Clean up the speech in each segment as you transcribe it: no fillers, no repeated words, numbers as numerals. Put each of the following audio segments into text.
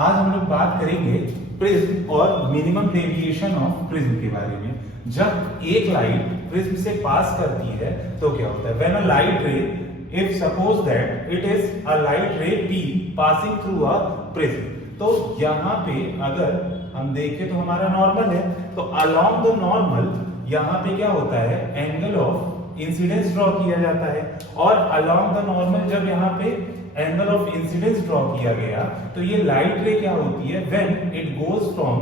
आज हम लोग बात करेंगे प्रिज्म और मिनिमम डेविएशन ऑफ प्रिज्म के बारे में। जब एक लाइट प्रिज्म से पास करती है तो क्या होता है? व्हेन अ लाइट रे, if suppose that it is a light रे P passing through a prism, तो यहाँ पे अगर हम देखें तो हमारा नॉर्मल है, तो अलोंग द नॉर्मल यहाँ पे क्या होता है? एंगल ऑफ इंसिडेंस ड्रॉ किया जाता है। और अलोंग द नॉर्मल जब यहाँ पे एंगल ऑफ इंसिडेंस ड्रॉ किया गया तो ये लाइट रे क्या होती है? When it goes from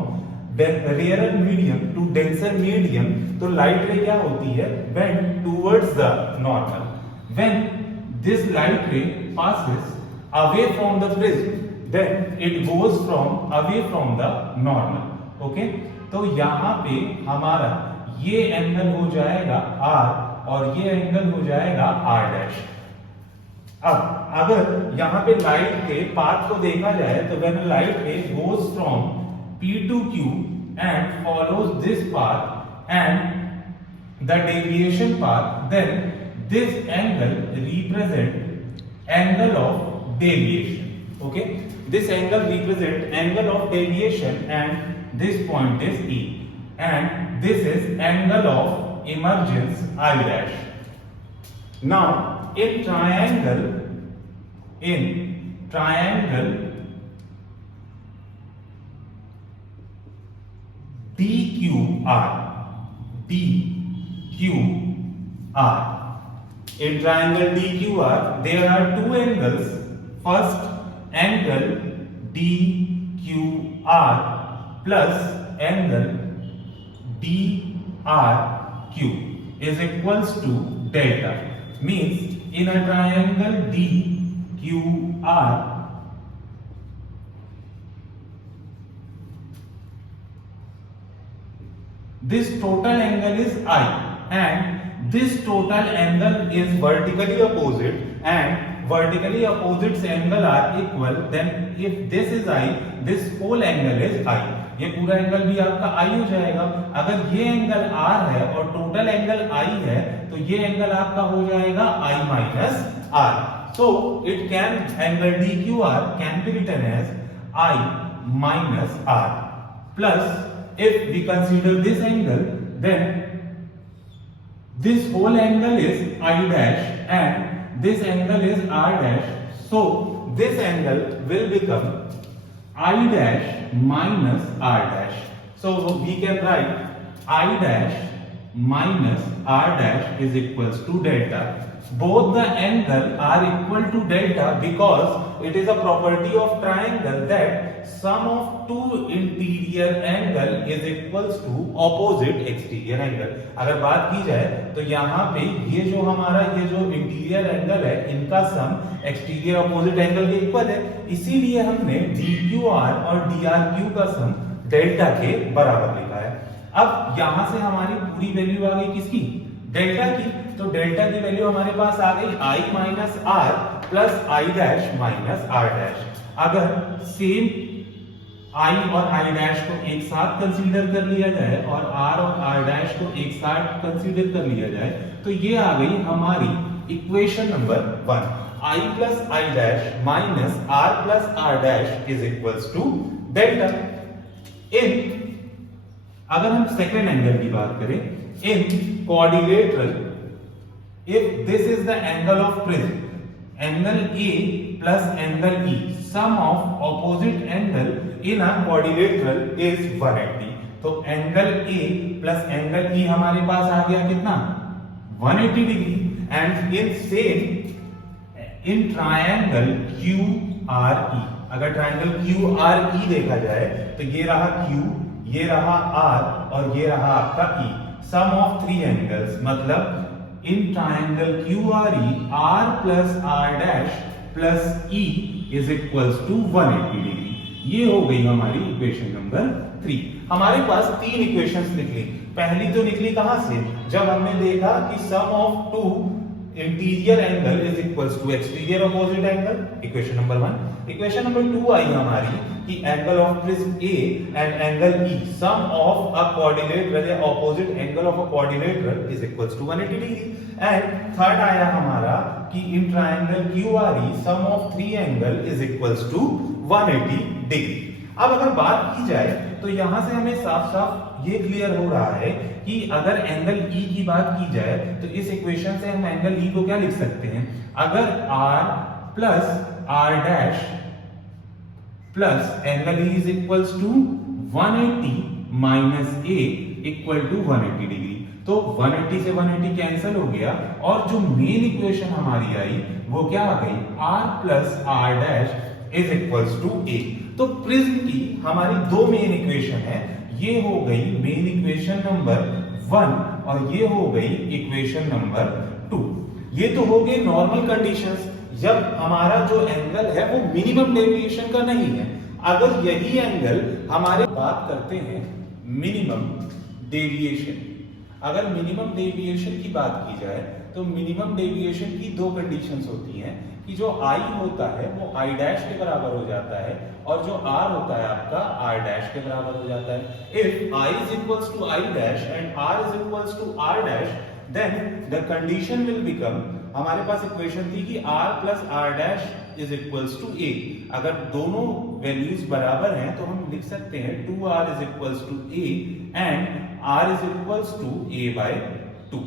rarer medium to denser medium, तो लाइट रे क्या होती है? When towards the normal, when this light ray passes away from the prism, then it goes from away from the normal. Okay, तो यहाँ पे हमारा ये angle हो जाएगा R और ये एंगल हो जाएगा R डैश। अब अगर यहाँ पे लाइट के पाथ को देखा जाए तो व्हेन लाइट रे goes from P to Q and follows this path and the deviation path, then this angle represent angle of deviation. Okay, this angle represent angle of deviation and this point is E and this is angle of emergence I dash. Now in triangle DQR, in triangle DQR there are two angles. First angle DQR plus angle DRQ is equals to delta. Means in a triangle DQR, this total angle is I and this total angle is vertically opposite and vertically opposites angle are equal. Then if this is I, this whole angle is I. ये पूरा angle भी आपका I हो जाएगा। अगर ये angle R है और टोटल एंगल I है तो ये एंगल आपका हो जाएगा I minus R. So it can angle DQR can be written as I minus R plus if we consider this angle, then this whole angle is I dash and this angle is R dash. So this angle will become I dash minus R dash. So we can write I dash minus R dash is equals to delta. Both the angle are equal to delta because it is a property of triangle that sum of two interior angle is equals to opposite exterior angle. अगर बात की जाए तो यहाँ पे ये जो हमारा ये जो इंटीरियर एंगल है इनका सम एक्सटीरियर अपोजिट एंगल के इक्वल है, इसीलिए हमने DQR और DRQ का सम डेल्टा के बराबर लिखा है। अब यहाँ से हमारी पूरी वैल्यू आ गई किसकी? डेल्टा की। तो डेल्टा की वैल्यू हमारे पास आ गई I minus R plus I dash minus R dash. अगर सेम I और I डैश को एक साथ कंसीडर कर लिया जाए और R और R डैश को एक साथ कंसीडर कर लिया जाए तो ये आ गई हमारी equation number 1। I plus I dash minus R plus R dash is equals to delta. अगर हम सेकेंड एंगल की बात करें, in quadrilateral, if this is the angle of prism, angle A plus angle E, sum of opposite angle in a quadrilateral is 180. तो angle A plus angle E हमारे पास आ गया कितना? 180 degree. And in same in triangle QRE, अगर triangle QRE देखा जाए तो ये रहा Q, ये रहा R और ये रहा आपका E, sum of three angles, मतलब in triangle QRE R plus R dash plus E is equals to 180 degree. ये हो गई हमारी इक्वेशन नंबर 3। हमारे पास तीन इक्वेशंस निकली। पहली तो निकली कहां से? जब हमने देखा कि sum of two interior angle is equals to exterior opposite angle, equation number 1। Equation number 2 आई हमारी कि angle of prism A and angle E, sum of a coordinator या opposite angle of a coordinator is equals to 180 degree. And third आया हमारा कि in triangle QRE sum of three angle is equals to 180 degree. अब अगर बात की जाए तो यहां से हमें साफ साफ ये क्लियर हो रहा है कि अगर एंगल E की बात की जाए तो इस इक्वेशन से हम एंगल E को क्या लिख सकते हैं, अगर R plus R dash plus angle E is equals to 180 minus A equal to 180 degree. तो 180 से 180 कैंसिल हो गया और जो मेन इक्वेशन हमारी आई वो क्या आ गई, R plus R dash is equals to A। तो प्रिज्म की हमारी दो मेन इक्वेशन है, ये हो गई मेन इक्वेशन नंबर 1 और ये हो गई इक्वेशन नंबर 2। ये तो हो गए नॉर्मल कंडीशंस जब हमारा जो एंगल है वो मिनिमम डेविएशन का नहीं है। अगर यही एंगल हमारे बात करते हैं मिनिमम डेविएशन, अगर मिनिमम डेविएशन की बात की जाए तो मिनिमम डेविएशन की दो कंडीशंस होती हैं कि जो I होता है वो I डैश के बराबर हो जाता है और जो R होता है आपका R डैश के बराबर हो जाता है। If I is equals to I dash and R is equals to R dash, then the condition will become, हमारे पास इक्वेशन थी कि R plus R dash is equals to A। अगर दोनों वैल्यूज बराबर हैं तो हम लिख सकते हैं 2R is equals to A and R is equals to A by 2।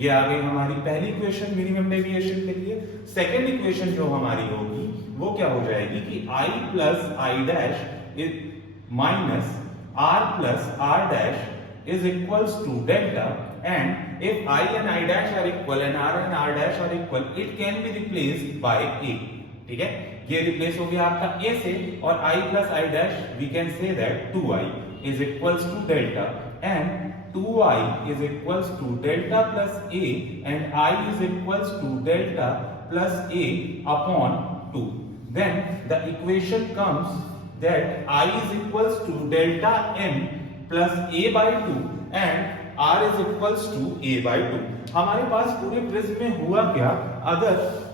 ये आ गई हमारी पहली इक्वेशन मिनिमम डेविएशन के लिए। सेकेंड इक्वेशन जो हमारी होगी वो क्या हो जाएगी कि I plus I dash minus R plus R dash is equals to delta and if I and I dash are equal and R and R dash are equal, it can be replaced by A। ठीक है, ये replace हो गया आपका A से और I plus I dash we can say that 2I is equals to delta and 2I is equals to delta plus A and I is equals to delta plus A upon 2। Then the equation comes that I is equals to delta M plus A by 2 and R is equals to A by 2। हमारे पास पूरे prism में हुआ क्या, अगर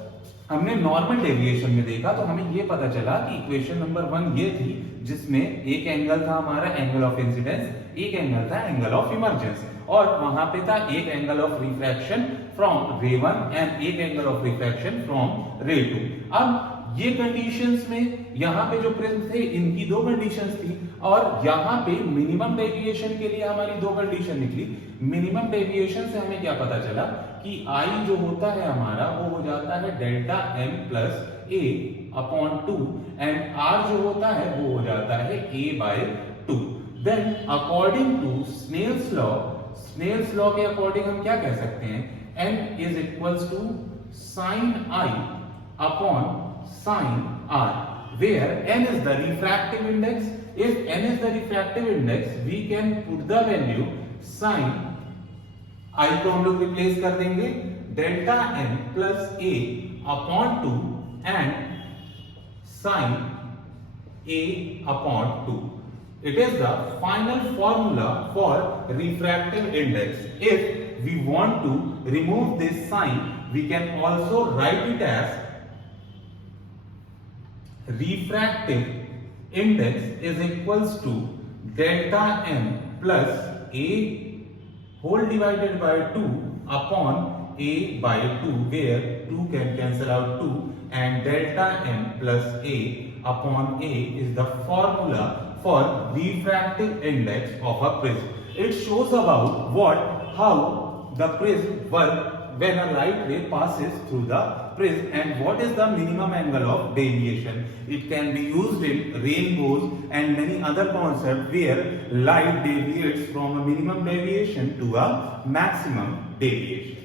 हमने normal deviation में देखा तो हमें ये पता चला कि इक्वेशन नंबर 1 ये थी जिसमें एक एंगल था हमारा एंगल ऑफ इंसिडेंस, एक एंगल था एंगल ऑफ इमर्जेंस और वहां पे था एक एंगल ऑफ रिफ्रैक्शन फ्रॉम रे 1 एंड एक एंगल ऑफ रिफ्रैक्शन फ्रॉम रे 2। अब ये कंडीशंस में यहाँ पे जो प्रिज्म थे इनकी दो कंडीशंस थी और यहाँ पे मिनिमम डेविएशन के लिए हमारी दो कंडीशन निकली। मिनिमम डेविएशन से हमें क्या पता चला कि I जो होता है हमारा वो हो जाता है delta M plus A upon 2 and R जो होता है वो हो जाता है A by 2। Then according to Snell's law के अकॉर्डिंग हम क्या कह सकते हैं, N is equals to sine I upon sin R, where N is the refractive index. If N is the refractive index, we can put the value sin I को हम लोग replace कर देंगे delta N plus A upon 2 and sin A upon 2। It is the final formula for refractive index. If we want to remove this sign, we can also write it as refractive index is equals to delta M plus A whole divided by 2 upon A by 2, where 2 can cancel out 2 and delta M plus A upon A is the formula for refractive index of a prism. It shows about how the prism works when a light ray passes through the prism and what is the minimum angle of deviation. It can be used in rainbows and many other concepts where light deviates from a minimum deviation to a maximum deviation.